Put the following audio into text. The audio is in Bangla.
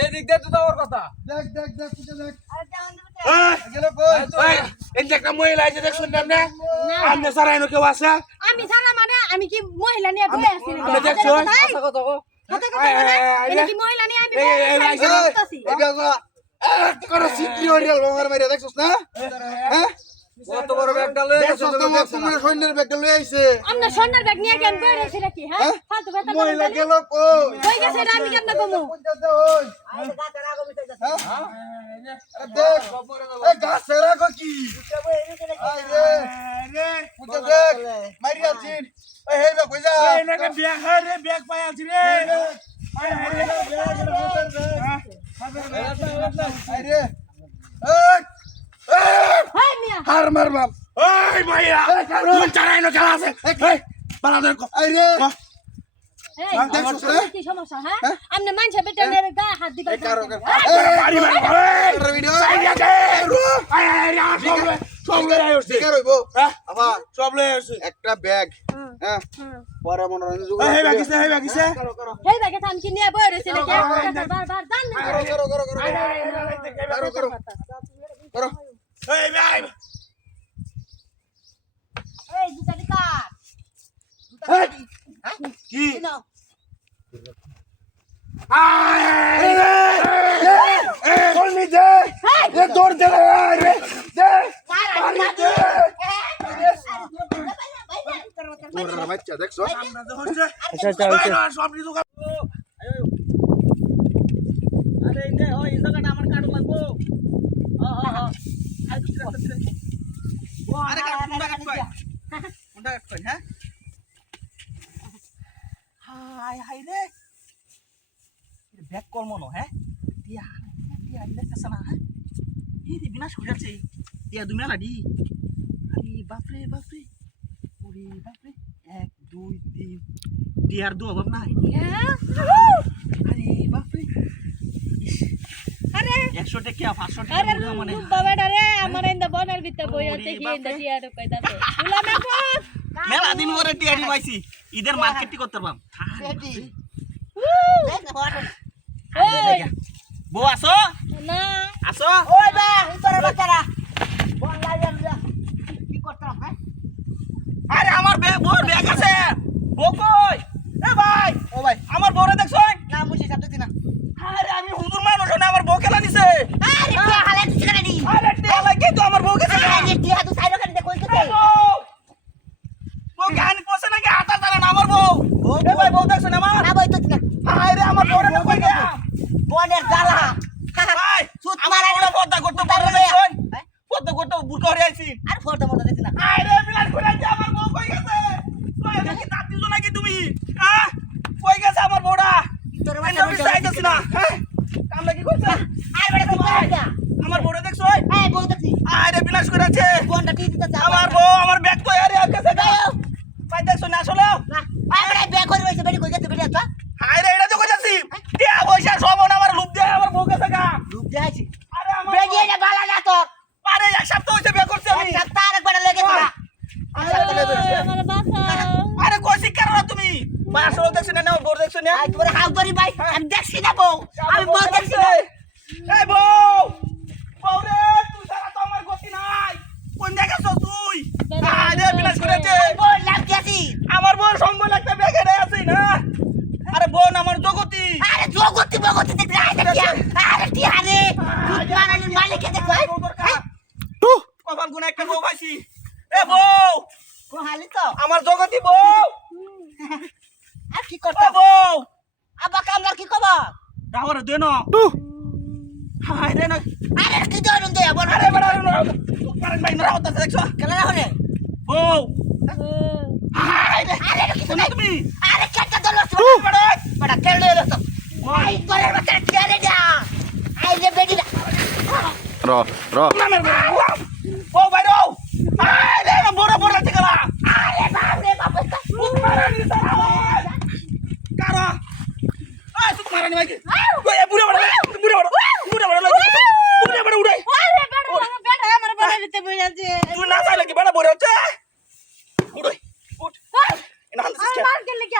এই দিক দিয়ে তো যাওয়ার কথা দেখ দেখ দেখ তুই দেখ আরে যাও না গেল কই এই এই যে একটা মহিলা আছে দেখ শুনলাম না আমনে সারাইনো কেউ আছে আমি জানা মানে আমি কি মহিলা নিয়ে বই আছি নাকি? আমরা দেখছো? আচ্ছা কথা কো হাতে কথা বলে, এটা কি মহিলা নিয়ে আমি বই আছি? এই গাজা কি করো সিটি ওরিয়াল বাংলার মাইরা দেখছস না হ্যাঁ কত বড় ব্যাগটা লয়ে গেছে দেখছস তোমার তোমার সৈন্যের ব্যাগটা লই আইছে আমরা সোনার ব্যাগ নিয়ে কেন বই আছি নাকি হ্যাঁ ফালতু কথা মহিলা বলে গেল কই কই গেছে এটা আমি কেন কমু কোনটাতে হই দেখ এই গাছের আগো কি আই রে কোনটা দেখ মারিয়া চিন এই হে কই যা এই নাকি ব্যাগ হয় রে ব্যাগ পাই আছি রে আই রে হাই মিয়া হার মারবাম ওই মাইয়া কোন সারাইনো কেউ আছে এই পালা দেখ আই রে এই দেখছস না? কি সমস্যা হ্যাঁ আপনি মানছে বেটা মেরে গায়ে হাত দিবেন কারো কারো বাড়ি বাড়ি এই ভিডিও আইয়াকে আই সব লয়ে আইছে কি রইবো হ্যাঁ আমা সব লয়ে আইছে একটা ব্যাগ হ্যাঁ পরে মনোরঞ্জন যুগ এই বাকিছে হেই ব্যাগে থাম কি নিয়ে বই রইছে নাকি বারবার জান না করো করো করো করো করো এই ভাই এই দুটা দিকা কি নাও কলমি দে এ দৌড় দে রে দে মারা দে তোর বাচ্চা দেখছো আচ্ছা আচ্ছা হইছে সব কিছু আরে এই যে ওই জায়গাটা আমার কাট লাগবো আরে কোনটা কাট কই কোনটা কাট কই হ্যাঁ হাই হাই রে ব্যাগ কল মনো হ্যাঁ টিয়া টিয়া দেখতেছ না হ্যাঁ এই রে বিনাশ হয়ে যাচ্ছে টিয়া দুই মেলা দি আরে বাপরে বাপরে ওরে বাপরে 1 2 3 টিয়ার দু অভাব নাই আরে বাপরে আরে 100 টাকা 500 টাকা আরে মানে বাবাটা রে আমার ইন্দা বনের ভিতর বই আছে কি ইন্দা টিয়া ঢুকাই দাও তুলা মেকো মেলা দিন পরে টিয়া দি পাইছি ঈদের মার্কেটিং করতে পারবাম ওই বউ আসো না আসো ওই বা তোর বাচ্চারা বন লাইন যা কি করতাম হ্যাঁ আরে আমার বউর ব্যাগ আছে বউ কই এ ভাই ও ভাই আমার বউরে দেখছো না মুছি সাথে না আরে আমি হুজুর মানুষ না আমার বউ খেলা দিছে আরে টিয়া হালে তুই করে দি আরে টিয়া লাগে তো আমার বউ গেছে আরে টিয়া তুই সাইড করে দে কই কে বউ গানি পছন্দ নাকি আটা তারা না আমার বউ এ ভাই বউ দেখছো না আমার না বই তো না আরে আমার বউরে না কই গেল বনের জ্বালা ভাই সুত আমার মারা বউরে পর্দা করতে পারবে না পর্দা করতে বুরকা হরে আইছি আর ফটো মতো দেখছ না আরে বিলাস করে যে আমার বউ কই গেছে কই নাকি তাত দিছো নাকি তুমি হ্যাঁ কই গেছে আমার বউটা তোর আমি তো চাইতেছি না হ্যাঁ কাম লাগি কইছে আর বড় তো বড় আমার বউরে দেখছো এই বল দেখছি আরে বিলাস করে আছে বনটা টি দিতে যা আমার বউ আমার ব্যাগ তো আরে কাছে দাও পাই দেখছো না আসলে না আরে ব্যাগ করে রইছে বেটি কই গেছে বেটি আচ্ছা আরে এটা তো কইতাছি টিয়া পয়সা সব আমার লুপ দিয়ে আমার বউ কাছে গা রূপ দেখাইছি আরে আমার বেগে না বালা না তো আরে এক সপ্তাহ হইছে বিয়ে করছি আমি সপ্তাহ আরেকবার লেগে পড়া আমার বাসা আরে কই শিকার না তুমি ভাই আসলে দেখছ না আমার বউ দেখছ না আই তোরে হাউ করি ভাই আমি দেখছি না বউ আমি বউ দেখছি না এই বউ বউ রে তুই সারা তো আমার গতি নাই কোন জায়গা আছো তুই আরে বিলাস করেছে বউ লাগতেছি আমার বউ সঙ্গ লাগতে বেগে রে আছে না আরে বোন আমার জগতি আরে জগতি বগতি দেখতে আরে টিয়া রে মারানির মালিককে দেখো কপাল গুনা একটা বউ পাইছি এ বউ কো হালি তো আমার জগতি বউ আর কি ও করতে বউ আবা কামলার কি খবর রাহরে দে না হাই রে না আরে কি দরুন দে বল আরে বড় পারেন ভাই না হতা দেখছো কেলা হরে বউ হাই রে আরে কি শোনো তুমি আরে কেটে দলো বড় বড় কেলে এলো তো আই তোরে বাচ্চা ছেড়ে যা আই রে বেডি র বউ ভাই রও হাই রে না বড় বড় ঠিকানা আরে বাপ রে বাপ মারানি সারা কারা আয় তুই মারানি ভাই ওই বুড়া বড় উড়াই আরে বেডা আমার বড় দিতে বই আছে তুই না চাইলে কি বড় বড় হচ্ছে উড়াই উঠ না হাল আর মার গেলে কি